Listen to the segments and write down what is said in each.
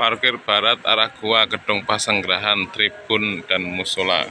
Parkir barat arah Gua, Gedung Pasanggerahan, Tribun, dan Musola.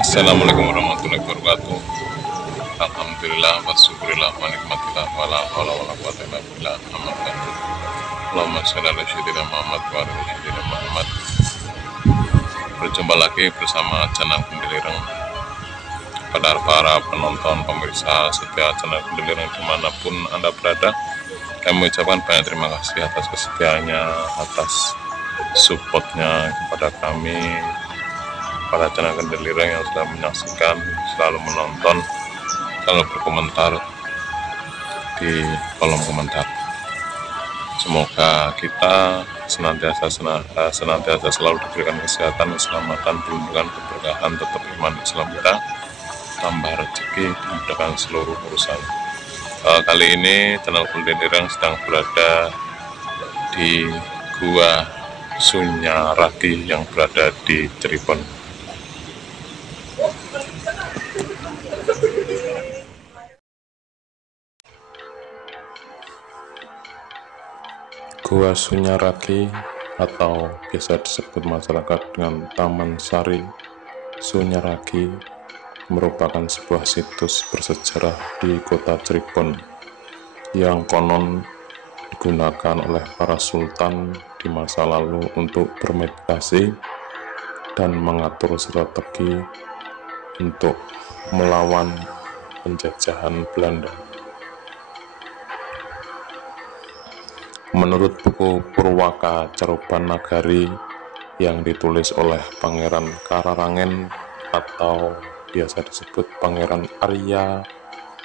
Assalamualaikum warahmatullahi wabarakatuh. Alhamdulillah wa syukurillah wa nikmatillah wa la haula wa la quwwata illa billah. Amma ba'du. Allahumma shalli ala sayyidina Muhammad wa ala sayyidina Muhammad. Berjumpa lagi bersama channel Gendelireng. Pada para penonton pemirsa setia channel Gendelireng dimanapun Anda berada, kami ucapkan banyak terima kasih atas kesetiaannya, atas supportnya kepada kami, para channel Gendelireng yang sudah menyaksikan, selalu menonton, selalu berkomentar di kolom komentar. Semoga kita senantiasa selalu diberikan kesehatan, keselamatan, perlindungan, keberkahan, tetap iman Islam kita, tambah rezeki, dimudahkan seluruh urusan. Kali ini channel Gendelireng sedang berada di Gua Sunyaragi yang berada di Cirebon. Gua Sunyaragi atau biasa disebut masyarakat dengan Taman Sari Sunyaragi merupakan sebuah situs bersejarah di kota Cirebon yang konon digunakan oleh para sultan di masa lalu untuk bermeditasi dan mengatur strategi untuk melawan penjajahan Belanda. Menurut buku Purwaka Caruban Nagari yang ditulis oleh Pangeran Kararangen atau biasa disebut Pangeran Arya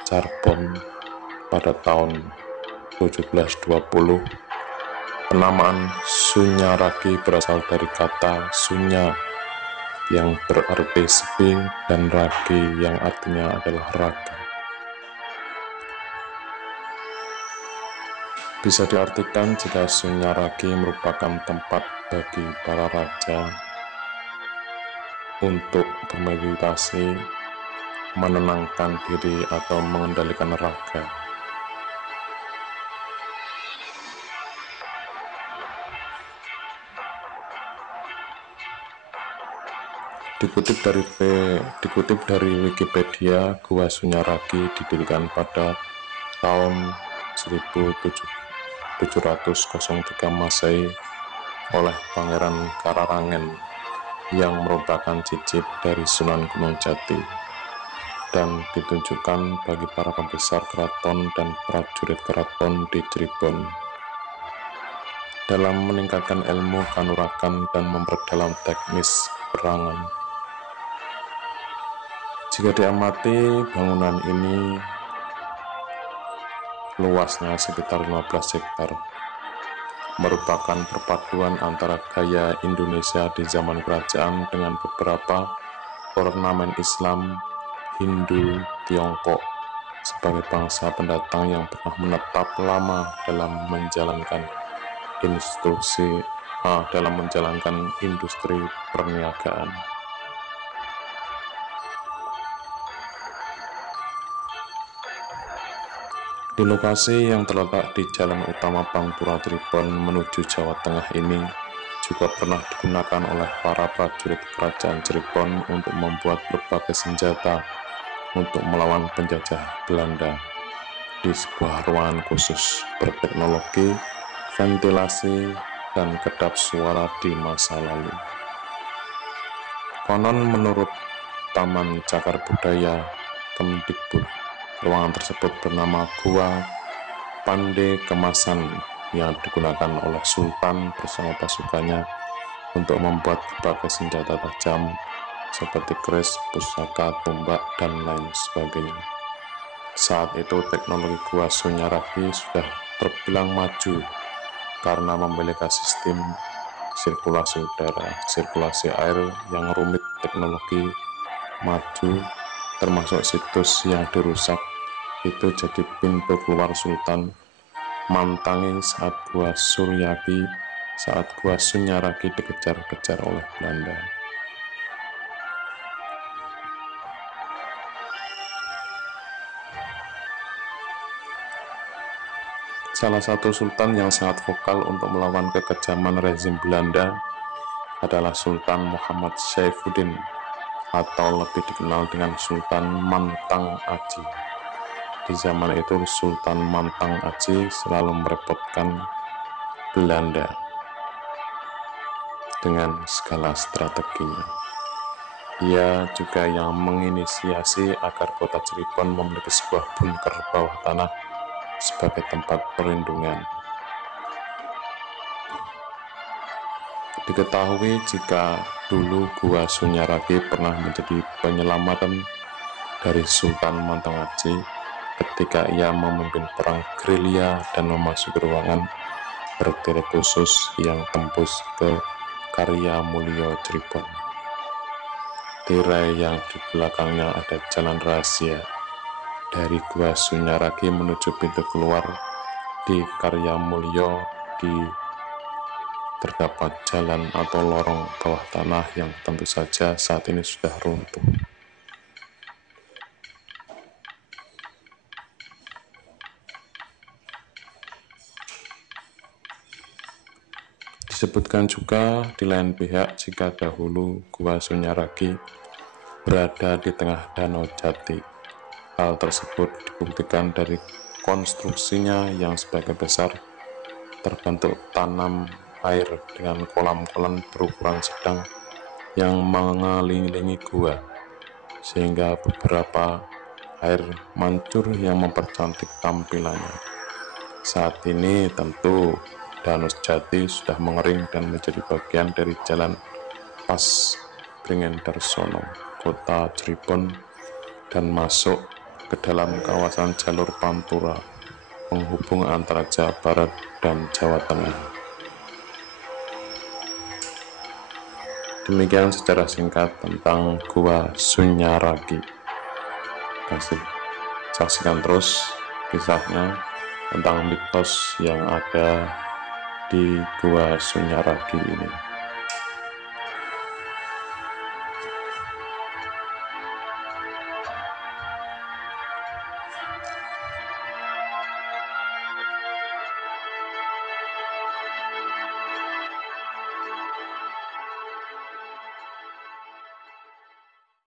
Carbon pada tahun 1720, penamaan Sunyaragi berasal dari kata Sunya yang berarti sepi dan ragi yang artinya adalah raga. Bisa diartikan jika Sunyaragi merupakan tempat bagi para raja untuk bermeditasi, menenangkan diri atau mengendalikan raga. Dikutip dari Wikipedia, Gua Sunyaragi didirikan pada tahun 1703 Masehi oleh Pangeran Kararangen yang merupakan cicit dari Sunan Gunung Jati dan ditunjukkan bagi para pembesar keraton dan prajurit keraton di Cirebon dalam meningkatkan ilmu kanuragan dan memperdalam teknis perangan. Jika diamati, bangunan ini luasnya sekitar 15 hektar, merupakan perpaduan antara gaya Indonesia di zaman kerajaan dengan beberapa ornamen Islam, Hindu, Tiongkok sebagai bangsa pendatang yang pernah menetap lama dalam menjalankan industri perniagaan. Di lokasi yang terletak di Jalan Utama Pantura Cirebon menuju Jawa Tengah ini juga pernah digunakan oleh para prajurit kerajaan Cirebon untuk membuat berbagai senjata untuk melawan penjajah Belanda di sebuah ruangan khusus berteknologi ventilasi dan kedap suara di masa lalu. Konon menurut Taman Cagar Budaya Kemdikbud, ruangan tersebut bernama Gua Pande Kemasan yang digunakan oleh Sultan bersama pasukannya untuk membuat berbagai senjata tajam seperti keris, pusaka, tombak, dan lain sebagainya. Saat itu teknologi Gua Sunyaragi sudah terbilang maju karena memiliki sistem sirkulasi udara, sirkulasi air yang rumit, teknologi maju, termasuk situs yang dirusak itu jadi pintu keluar Sultan Mantangi saat Gua Sunyaragi dikejar-kejar oleh Belanda. Salah satu sultan yang sangat vokal untuk melawan kekejaman rezim Belanda adalah Sultan Muhammad Saifuddin atau lebih dikenal dengan Sultan Mantang Aji. Di zaman itu Sultan Mantang Aji selalu merepotkan Belanda dengan segala strateginya. Ia juga yang menginisiasi agar kota Cirebon memiliki sebuah bunker bawah tanah sebagai tempat perlindungan. Diketahui jika dulu Gua Sunyaragi pernah menjadi penyelamatan dari Sultan Mantang Aji ketika ia memimpin perang gerilya dan memasuki ruangan bertirai khusus yang tembus ke Karyamulya Cirebon. Tirai yang di belakangnya ada jalan rahasia dari Gua Sunyaragi menuju pintu keluar di Karyamulya. Terdapat jalan atau lorong bawah tanah yang tentu saja saat ini sudah runtuh. Disebutkan juga di lain pihak jika dahulu Gua Sunyaragi berada di tengah Danau Jati. Hal tersebut dibuktikan dari konstruksinya yang sebagian besar terbentuk tanam air dengan kolam-kolam berukuran sedang yang mengelilingi gua, sehingga beberapa air mancur yang mempercantik tampilannya. Saat ini tentu Danau Jati sudah mengering dan menjadi bagian dari Jalan Pas Bringen Darsono, kota Cirebon, dan masuk ke dalam kawasan jalur Pantura penghubung antara Jawa Barat dan Jawa Tengah. Demikian secara singkat tentang Gua Sunyaragi. Kasih saksikan terus kisahnya tentang mitos yang ada di Gua Sunyaragi ini.